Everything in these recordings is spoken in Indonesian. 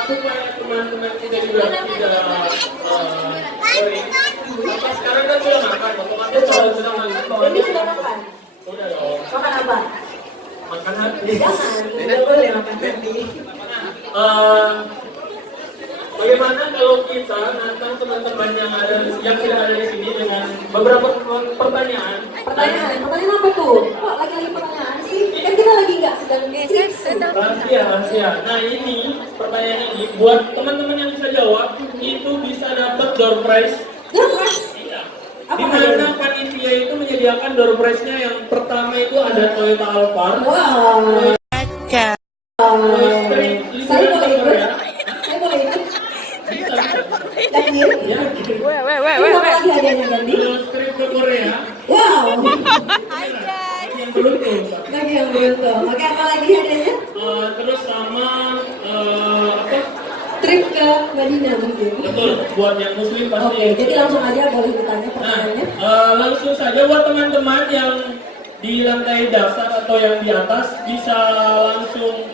supaya teman-teman kita juga tidak boring. Apa sekarang kan sudah makan, otomatis kalau sudah makan, Ini sudah makan? sudah dong. Makan apa? Makan hati. Jangan, tidak boleh makan hati. Bagaimana kalau kita nantang teman-teman yang tidak ada di sini dengan beberapa pertanyaan? Pertanyaan apa tuh? Kok lagi pertanyaan sih? Kan kita lagi nggak sedang Rahasia. Nah ini pertanyaan ini buat teman-teman yang bisa jawab itu bisa dapat door prize. Door prize? Iya. Apa Di mana panitia itu menyediakan door prize-nya yang pertama itu ada Toyota Alphard. Wow. Saya boleh ikut? Ya. Saya boleh ikut? Yakin? Yakin. Ini apa lagi hadiahnya ganti? Trip ke Korea. Wow. Yang beruntung. Lagi yang beruntung. Oke, apa lagi hadiahnya? Terus sama apa? Trip ke Madinah mungkin. Betul, buat yang muslim pasti. Oke, jadi langsung aja boleh ditanya pertanyaannya. Langsung saja buat teman-teman yang di lantai dasar atau yang di atas bisa langsung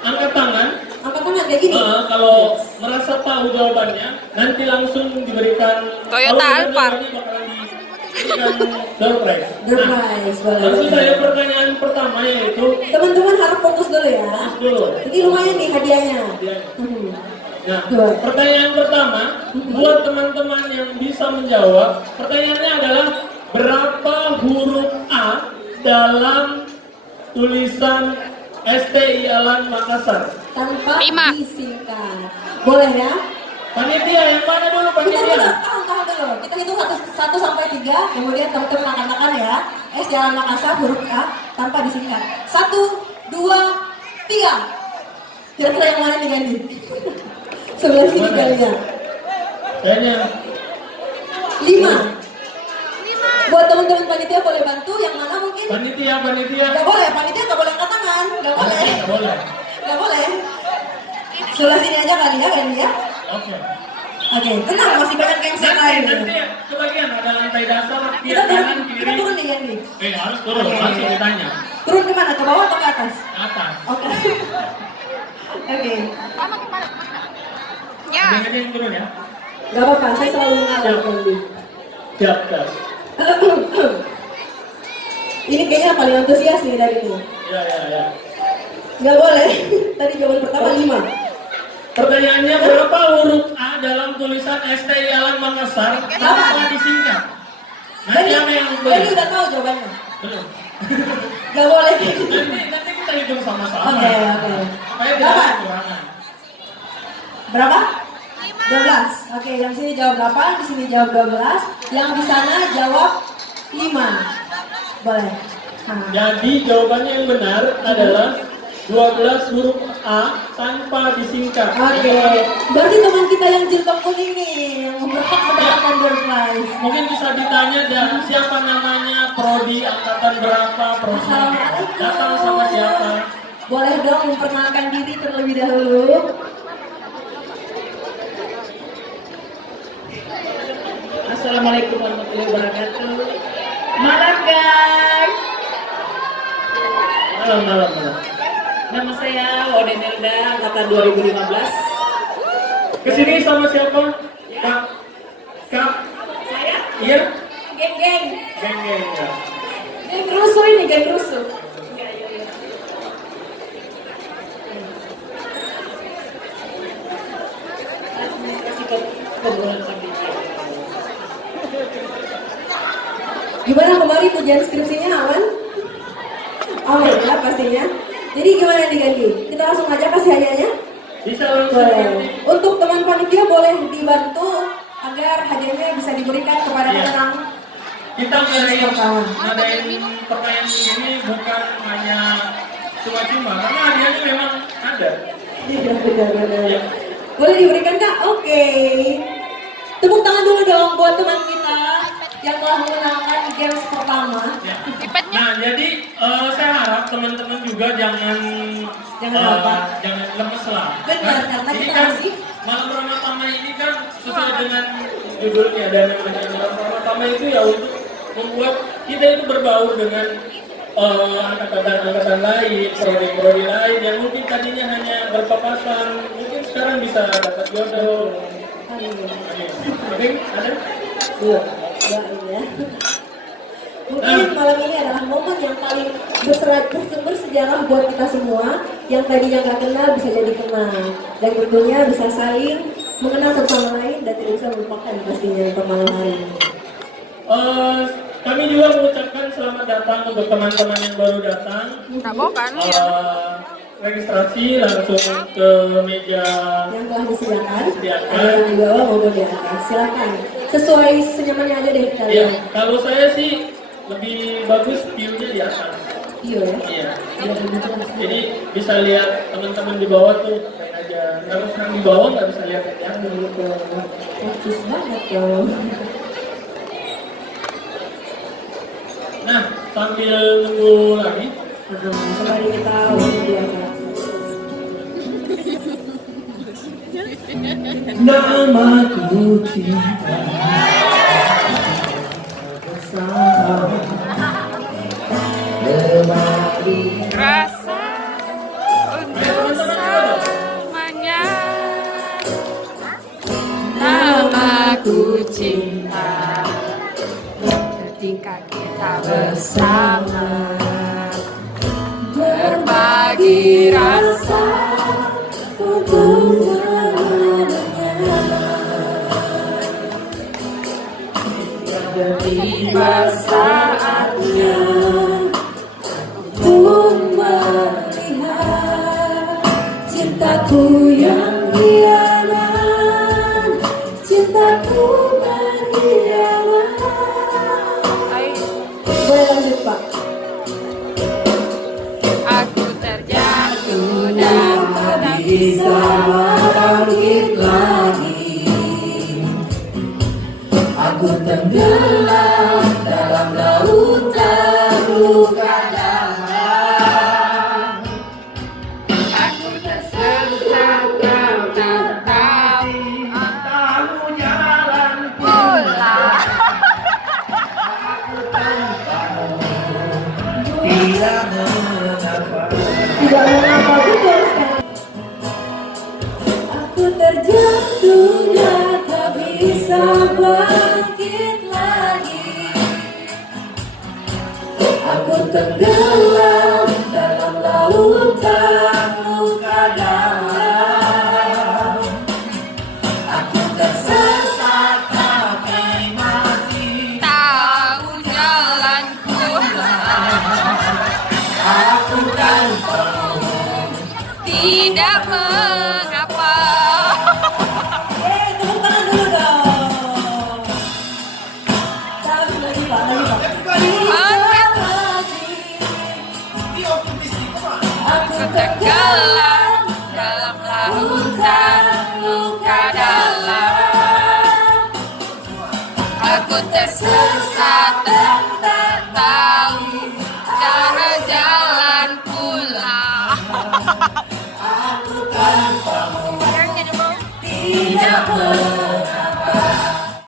angkat tangan. Angkat tangan kayak gini? Kalau merasa tahu jawabannya, nanti langsung diberikan Toyota Alphard. Bakalan diberikan door prize. Door prize, boleh. Langsung saja pertanyaan pertama yaitu Teman-teman harus fokus dulu ya. dulu. Ini lumayan nih hadiahnya. Nah, pertanyaan pertama buat teman-teman yang bisa menjawab, pertanyaannya adalah berapa huruf A dalam tulisan STI Alan Makassar? Tanpa 5. disingkat. Boleh ya? Panitia yang mana dulu Kita dulu, panitia? tahan dulu. Kita hitung 1 sampai 3, kemudian teman-teman makan-makan ya. STI Alan Makassar huruf A tanpa disingkat. 1, 2, 3. Kira-kira yang mana nih Gandhi? Sebelah sini kali ya. Kayaknya 5. Buat teman-teman panitia boleh bantu yang mana mungkin? panitia. Gak boleh, panitia gak boleh angkat tangan. Gak boleh. Nggak boleh. Gak boleh. Sebelah sini aja kali ya Gandhi ya. Oke. Oke, tenang masih banyak yang lain. Nanti kebagian ada lantai dasar, Kita kanan, kita kiri. turun nih Gandhi. Harus turun, Oke. langsung ditanya. Turun kemana? Ke bawah atau ke atas? Atas. Oke. Oke. Ya. Jangan yang turun ya. Gak apa-apa, saya selalu mengalah Gandhi. Siap. Ini kayaknya paling antusias nih dari ini. Ya. Gak boleh. Tadi jawaban pertama 5. Pertanyaannya berapa huruf A dalam tulisan STI Alan Makassar tanpa disingkat? Nanti apa yang Gandhi tulis? udah tahu jawabannya. Belum. Gak boleh kayak gitu. Nanti kita hitung sama-sama. Oke. Supaya tidak ada kekurangan. Berapa? 12. Oke, yang sini jawab 8, di sini jawab 12. Yang di sana jawab 5. Boleh. Nah. Jadi jawabannya yang benar adalah 12 huruf A tanpa disingkat. Oke, berarti teman kita yang jilbab kuning nih yang berhak mendapatkan door prize. Mungkin bisa ditanya dan siapa namanya, prodi angkatan berapa, prodi datang sama siapa. Boleh dong memperkenalkan diri terlebih dahulu. Assalamualaikum warahmatullahi wabarakatuh. Malam guys. Malam. Nama saya Laude Melda, angkatan 2015. Kesini sama siapa? Kak. Saya Iya? Geng-geng. Geng ya. Geng rusuh ini, geng rusuh. administrasi pembangunan panitia. Gimana kemarin ujian skripsinya aman? Aman ya pastinya. Jadi gimana nih Gandhi? Kita langsung aja kasih hadiahnya? Bisa langsung Boleh. nanti. Untuk teman panitia boleh dibantu agar hadiahnya bisa diberikan kepada Iya. pemenang. Kita ngadain Pertama. pertanyaan ini bukan hanya cuma-cuma, karena hadiahnya memang ada. Iya benar. Boleh diberikan Kak? Oke. Tepuk tangan dulu dong buat teman kita yang telah memenangkan games pertama. Ya. Nah, jadi saya harap teman-teman juga jangan apa? jangan lemes lah. Benar, Nah, karena ini kita kan masih malam Ramadhan ini kan sesuai dengan judulnya, dan yang namanya malam Ramadhan itu ya untuk membuat kita itu berbaur dengan angkatan lain, prodi lain yang mungkin tadinya hanya berpapasan, mungkin sekarang bisa dapat jodoh. Oke, ada? Doain ya. Mungkin malam ini adalah momen yang paling bersejarah buat kita semua. Yang tadinya nggak kenal bisa jadi kenal, dan tentunya bisa saling mengenal satu sama lain dan tidak bisa melupakan pastinya untuk malam hari ini. Kami juga mengucapkan selamat datang untuk teman-teman yang baru datang. Registrasi langsung ke meja Yang telah disediakan, Disediakan. ada yang di bawah maupun di atas. Silakan, sesuai senyamannya aja deh Iya, kalian. kalau saya sih lebih bagus view-nya di atas. Iya ya. Iya. Iya, betul. Jadi bisa lihat teman-teman di bawah tuh ngapain aja. Kalau yang di bawah nggak bisa lihat yang di Gitu. Persis banget loh. Nah, sambil nunggu lagi, Sembari kita biasa. namaku cinta bersama berbagi. Rasa untuk selamanya. Namaku cinta ketika kita bersama berbagi rasa Untuk selamanya. tiba saatnya Untuk melihat cintaku yang hianat, cintaku berhianat. Boleh lanjut Pak. aku terjatuh dan tak bisa bangkit lagi. Aku tenggelam dalam lautan luka dalam. aku tersesat dan tak tahu jalan pulang. Tidak mengapa betul sekali. Aku terjatuh dan tak bisa bangkit lagi. Aku tenggelam dalam lautan luka dalam. Aku tersesat pakai mati. Tahu jalan pulang. Aku kan Tidak mengapa. tepuk tangan dulu dong. Lagi Pak, lagi Pak. Aku Tenggelam dalam lautan luka dalam. Aku tersesat dan tak tahu cara jalan pulang. Aku kan Yang jadi mau tidak